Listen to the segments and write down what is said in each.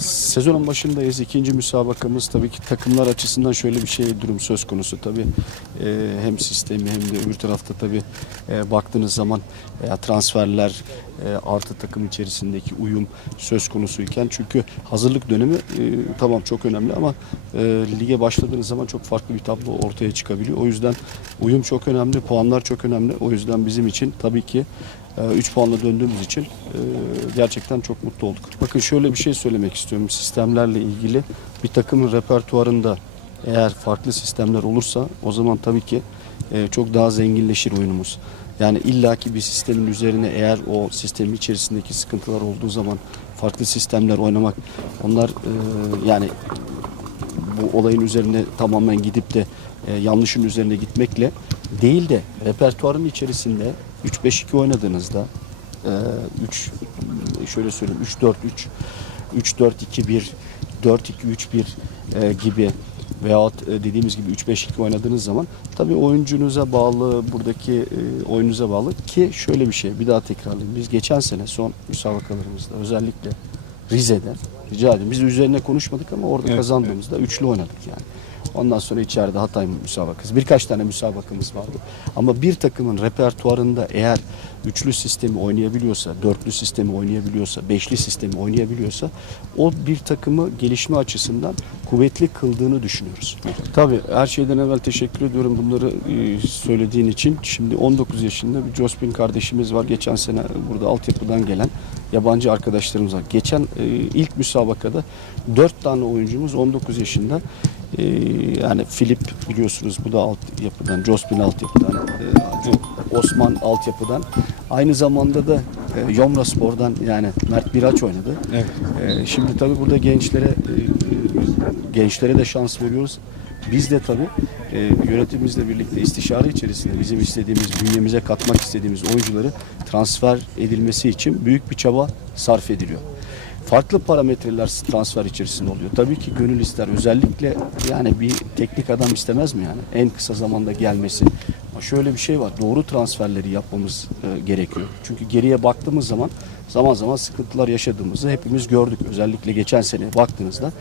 Sezonun başındayız. İkinci müsabakamız tabii ki takımlar açısından şöyle bir şey durum söz konusu. Tabii e, hem sistemi hem de öbür tarafta tabii e, baktığınız zaman e, transferler artı takım içerisindeki uyum söz konusuyken çünkü hazırlık dönemi e, tamam çok önemli ama e, lige başladığınız zaman çok farklı bir tablo ortaya çıkabiliyor. O yüzden uyum çok önemli, puanlar çok önemli. O yüzden bizim için tabii ki 3 puanla döndüğümüz için e, gerçekten çok mutlu olduk. Bakın şöyle bir şey söylemek istiyorum sistemlerle ilgili. Bir takımın repertuarında eğer farklı sistemler olursa o zaman tabii ki e, çok daha zenginleşir oyunumuz. Yani illaki bir sistemin üzerine eğer o sistemin içerisindeki sıkıntılar olduğu zaman farklı sistemler oynamak onlar e, yani bu olayın üzerine tamamen gidip de e, yanlışın üzerine gitmekle değil de repertuarın içerisinde 3-5-2 oynadığınızda e, 3 şöyle söyleyeyim 3-4-3 3-4-2-1 4-2-3-1 e, gibi veyahut e, dediğimiz gibi 3-5-2 oynadığınız zaman tabii oyuncunuza bağlı, buradaki e, oyununuza bağlı ki şöyle bir şey bir daha tekrarlayayım. Biz geçen sene son müsabakalarımızda özellikle Rize'de rica ediyorum. Biz üzerine konuşmadık ama orada Evet, kazandığımızda üçlü oynadık yani. Ondan sonra içeride Hatay müsabakası. Birkaç tane müsabakamız vardı. Ama bir takımın repertuarında eğer üçlü sistemi oynayabiliyorsa, dörtlü sistemi oynayabiliyorsa, beşli sistemi oynayabiliyorsa o bir takımı gelişme açısından kuvvetli kıldığını düşünüyoruz. Tabii her şeyden evvel teşekkür ediyorum bunları e, söylediğin için. Şimdi 19 yaşında bir Jospin kardeşimiz var. Geçen sene burada altyapıdan gelen yabancı arkadaşlarımız var. Geçen e, ilk müsabakada 4 tane oyuncumuz 19 yaşında. E, yani Filip biliyorsunuz bu da altyapıdan, Jospin altyapıdan, e, Osman altyapıdan. Aynı zamanda da e, Yomra Spor'dan yani Mert Biraç oynadı. Evet. Ee, Şimdi tabii burada gençlere e, gençlere de şans veriyoruz. Biz de tabii e, yönetimimizle birlikte istişare içerisinde bizim istediğimiz, bünyemize katmak istediğimiz oyuncuları transfer edilmesi için büyük bir çaba sarf ediliyor. Farklı parametreler transfer içerisinde oluyor. Tabii ki gönül ister. Özellikle yani bir teknik adam istemez mi yani? En kısa zamanda gelmesi. Şöyle bir şey var. Doğru transferleri yapmamız e, gerekiyor. Çünkü geriye baktığımız zaman zaman zaman sıkıntılar yaşadığımızı hepimiz gördük. Özellikle geçen sene baktığınızda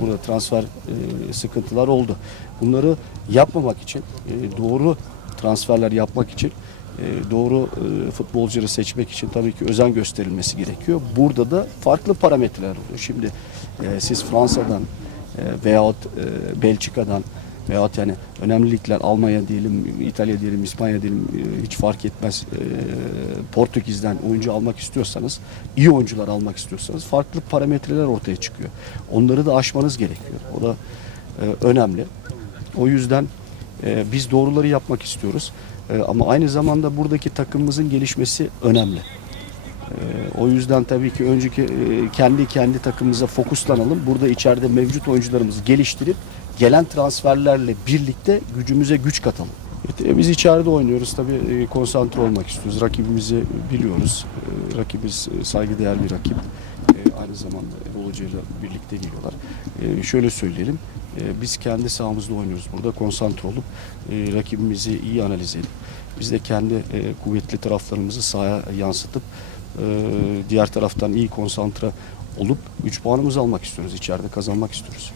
burada transfer e, sıkıntılar oldu. Bunları yapmamak için, e, doğru transferler yapmak için e, doğru e, futbolcuları seçmek için tabii ki özen gösterilmesi gerekiyor. Burada da farklı parametreler oluyor. Şimdi e, siz Fransa'dan veyahut Belçika'dan veyahut yani önemli ligler Almanya diyelim, İtalya diyelim, İspanya diyelim e, hiç fark etmez. E, Portekiz'den oyuncu almak istiyorsanız, iyi oyuncular almak istiyorsanız farklı parametreler ortaya çıkıyor. Onları da aşmanız gerekiyor. O da e, önemli. O yüzden biz doğruları yapmak istiyoruz. Ama aynı zamanda buradaki takımımızın gelişmesi önemli. O yüzden tabii ki önceki kendi kendi takımımıza fokuslanalım. Burada içeride mevcut oyuncularımızı geliştirip gelen transferlerle birlikte gücümüze güç katalım. E, biz içeride oynuyoruz tabii e, konsantre olmak istiyoruz. Rakibimizi biliyoruz. E, rakibimiz saygıdeğer bir rakip. Aynı zamanda Hoca ile birlikte geliyorlar. Şöyle söyleyelim. biz kendi sahamızda oynuyoruz burada. Konsantre olup rakibimizi iyi analiz edip biz de kendi kuvvetli taraflarımızı sahaya yansıtıp diğer taraftan iyi konsantre olup 3 puanımızı almak istiyoruz. içeride kazanmak istiyoruz.